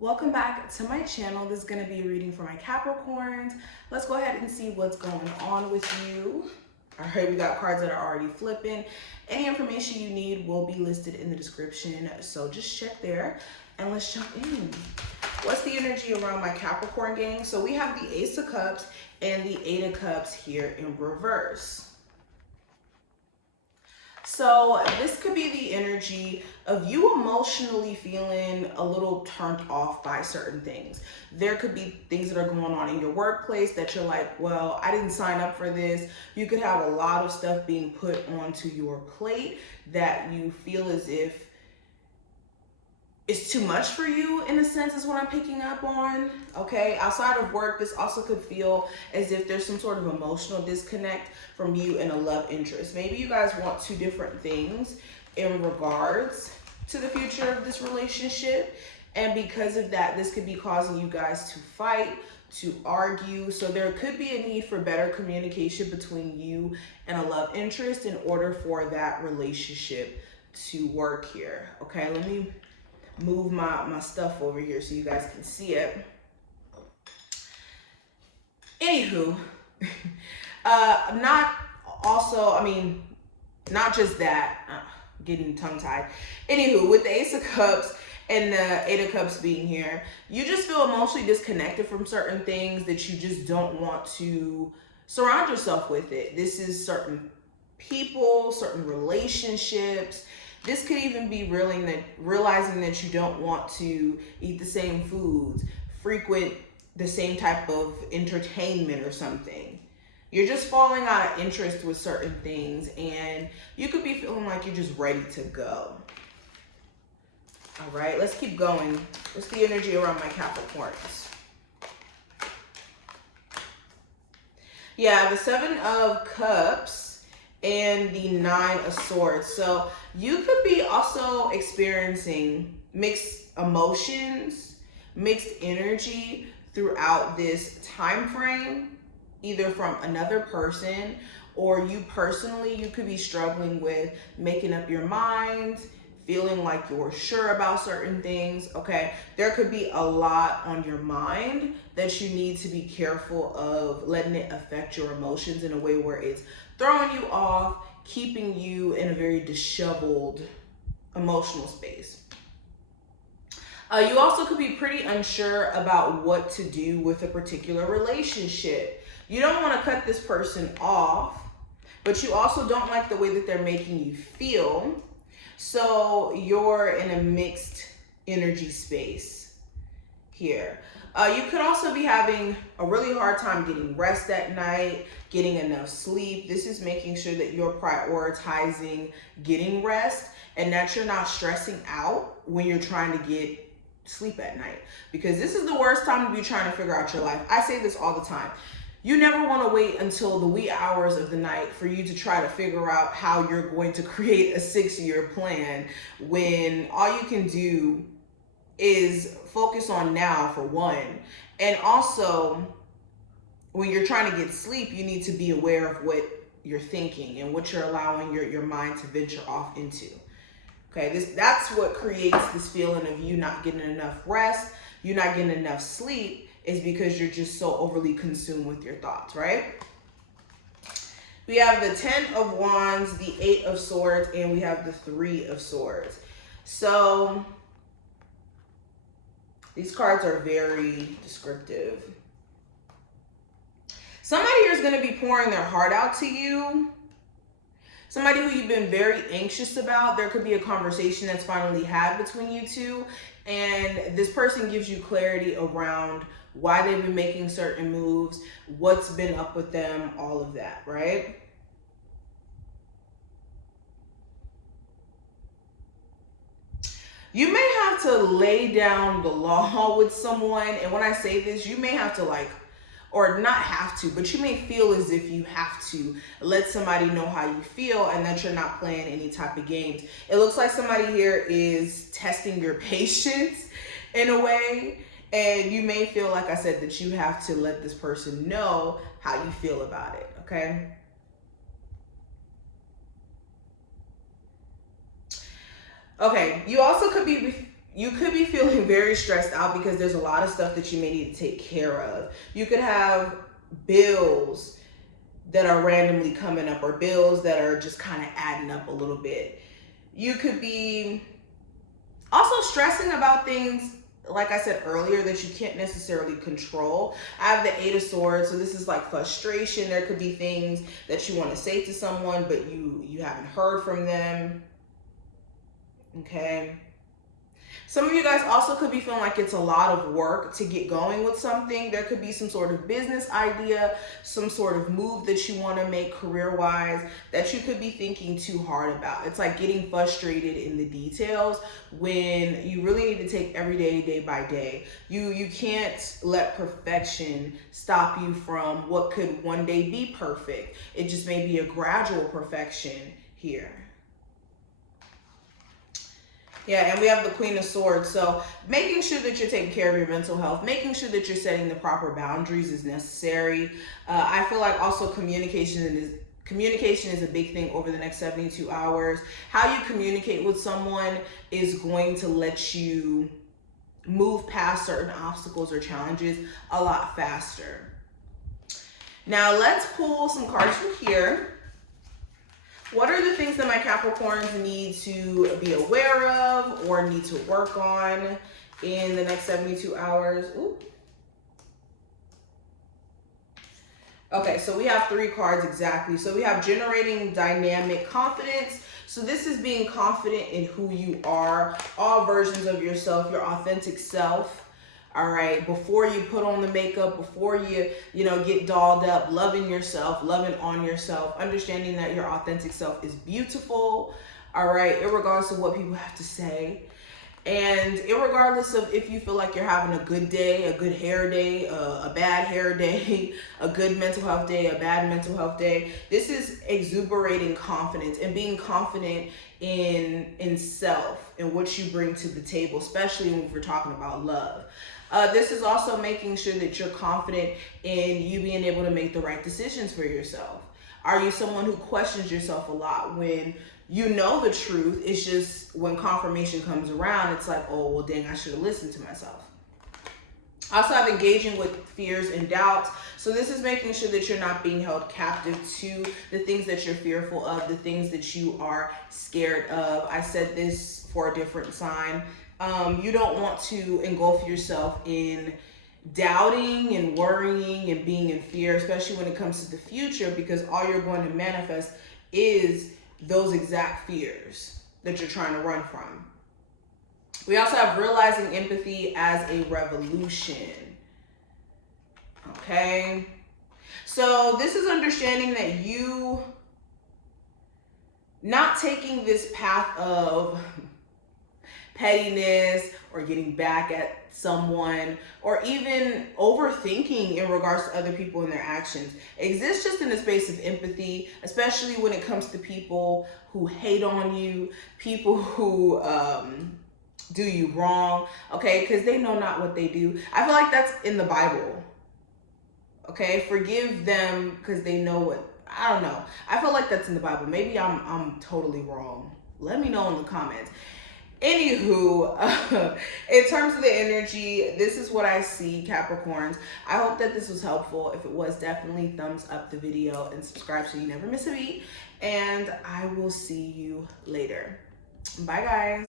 Welcome back to my channel. This is going to be a reading for my Capricorns. Let's go ahead and see what's going on with you. All right, we got cards that are already flipping. Any information you need will be listed in the description, so just check there and let's jump in. What's the energy around my Capricorn gang? So we have the Ace of Cups and the Eight of Cups here in reverse. So this could be the energy of you emotionally feeling a little turned off by certain things. There could be things that are going on in your workplace that you're like, well, I didn't sign up for this. You could have a lot of stuff being put onto your plate that you feel as if it's too much for you, in a sense, is what I'm picking up on. Okay, outside of work, this also could feel as if there's some sort of emotional disconnect from you and a love interest. Maybe you guys want two different things in regards to the future of this relationship, and because of that, this could be causing you guys to fight, to argue. So there could be a need for better communication between you and a love interest in order for that relationship to work here. Okay, let me move my stuff over here so you guys can see it. Anywho, not just that, getting tongue-tied. Anywho, with the Ace of Cups and the Eight of Cups being here, you just feel emotionally disconnected from certain things that you just don't want to surround yourself with it. This is certain people, certain relationships. This could even be realizing that you don't want to eat the same foods, frequent the same type of entertainment or something. You're just falling out of interest with certain things, and you could be feeling like you're just ready to go. All right, let's keep going. What's the energy around my Capricorns? Yeah, the Seven of Cups and the Nine of Swords. So you could be also experiencing mixed emotions, mixed energy throughout this time frame, either from another person or you personally. You could be struggling with making up your mind, feeling like you're sure about certain things. Okay, there could be a lot on your mind that you need to be careful of letting it affect your emotions in a way where it's throwing you off, keeping you in a very disheveled emotional space. You also could be pretty unsure about what to do with a particular relationship. You don't want to cut this person off, but you also don't like the way that they're making you feel. So you're in a mixed energy space here. You could also be having a really hard time getting rest at night, getting enough sleep. This is making sure that you're prioritizing getting rest and that you're not stressing out when you're trying to get sleep at night, because this is the worst time to be trying to figure out your life. I say this all the time. You never want to wait until the wee hours of the night for you to try to figure out how you're going to create a 6-year plan, when all you can do is focus on now, for one. And also, when you're trying to get sleep, you need to be aware of what you're thinking and what you're allowing your mind to venture off into. Okay, that's what creates this feeling of you not getting enough rest, you not getting enough sleep, is because you're just so overly consumed with your thoughts, right? We have the 10 of Wands, the 8 of Swords, and we have the 3 of Swords. So these cards are very descriptive. Somebody here is going to be pouring their heart out to you. Somebody who you've been very anxious about. There could be a conversation that's finally had between you two, and this person gives you clarity around why they've been making certain moves, what's been up with them, all of that, right? You may have to lay down the law with someone, and when I say this, you may have to or not have to, but you may feel as if you have to let somebody know how you feel and that you're not playing any type of games. It looks like somebody here is testing your patience in a way, and you may feel, like I said, that you have to let this person know how you feel about it, okay? Okay, you also could be you could be feeling very stressed out because there's a lot of stuff that you may need to take care of. You could have bills that are randomly coming up, or bills that are just kind of adding up a little bit. You could be also stressing about things, like I said earlier, that you can't necessarily control. I have the 8 of Swords, so this is like frustration. There could be things that you want to say to someone, but you haven't heard from them. Okay. Some of you guys also could be feeling like it's a lot of work to get going with something. There could be some sort of business idea, some sort of move that you want to make career-wise that you could be thinking too hard about. It's like getting frustrated in the details when you really need to take every day, day by day. You can't let perfection stop you from what could one day be perfect. It just may be a gradual perfection here. Yeah, and we have the Queen of Swords. So making sure that you're taking care of your mental health, making sure that you're setting the proper boundaries is necessary. I feel like also communication is a big thing over the next 72 hours. How you communicate with someone is going to let you move past certain obstacles or challenges a lot faster. Now let's pull some cards from here. What are the things that my Capricorns need to be aware of or need to work on in the next 72 hours? Ooh. Okay, so we have 3 cards exactly. So we have generating dynamic confidence. So this is being confident in who you are, all versions of yourself, your authentic self. All right, before you put on the makeup, before you get dolled up, loving yourself, loving on yourself, understanding that your authentic self is beautiful. All right, irregardless of what people have to say. And irregardless of if you feel like you're having a good day, a good hair day, a bad hair day, a good mental health day, a bad mental health day, this is exuberating confidence and being confident in self and what you bring to the table, especially when we're talking about love. This is also making sure that you're confident in you being able to make the right decisions for yourself. Are you someone who questions yourself a lot when you know the truth? It's just when confirmation comes around, it's like, oh, well, dang, I should have listened to myself. I also have engaging with fears and doubts. So this is making sure that you're not being held captive to the things that you're fearful of, the things that you are scared of. I said this for a different sign. You don't want to engulf yourself in doubting and worrying and being in fear, especially when it comes to the future, because all you're going to manifest is those exact fears that you're trying to run from. We also have realizing empathy as a revolution. Okay. So this is understanding that you not taking this path of pettiness or getting back at someone or even overthinking in regards to other people and their actions. Exist just in a space of empathy, especially when it comes to people who hate on you, people who do you wrong, okay? Because they know not what they do. I feel like that's in the Bible, okay? Forgive them because they know what, I don't know. I feel like that's in the Bible. Maybe I'm totally wrong. Let me know in the comments. Anywho, in terms of the energy, this is what I see, Capricorns. I hope that this was helpful. If it was, definitely thumbs up the video and subscribe so you never miss a beat. And I will see you later. Bye, guys.